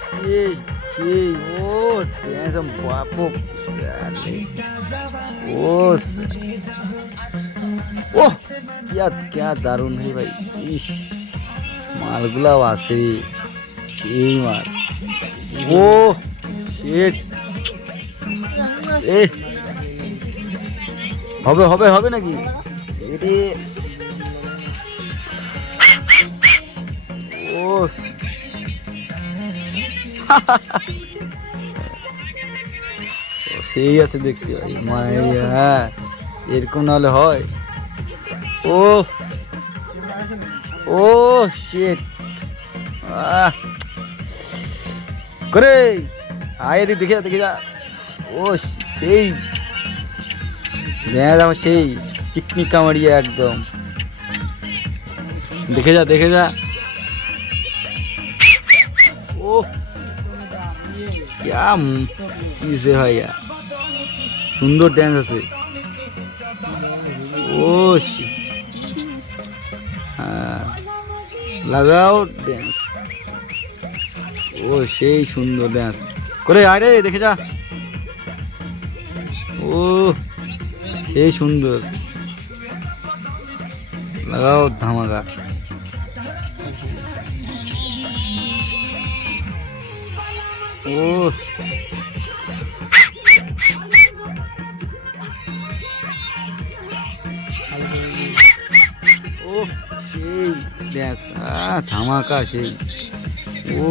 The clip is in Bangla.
সেই সেই ও ড্যান্স বাপো साले ओ ओ क्या क्या दारुण है भाई इस মালগুলাও আছে সেই মাল ও শিট এ হবে হবে হবে নাকি এরে ও সেই আছে দেখতে ভাই মাইয়া এরকম নাহলে হয় ও ও শিট করে আয় এদিক দেখে যা দেখে যা ও সেই দেখা যাও সেই চিকনি কামারিয়া একদম দেখে যা ओ क्या चीज है भाई यार सुंदर डांस আছে ও লাগাও ডান্স ও সেই সুন্দর ডান্স করে আরে দেখে যা ও সেই সুন্দর লাগাও ধামাকা ও ও সেই ড্যান্স ধামাকা সেই ও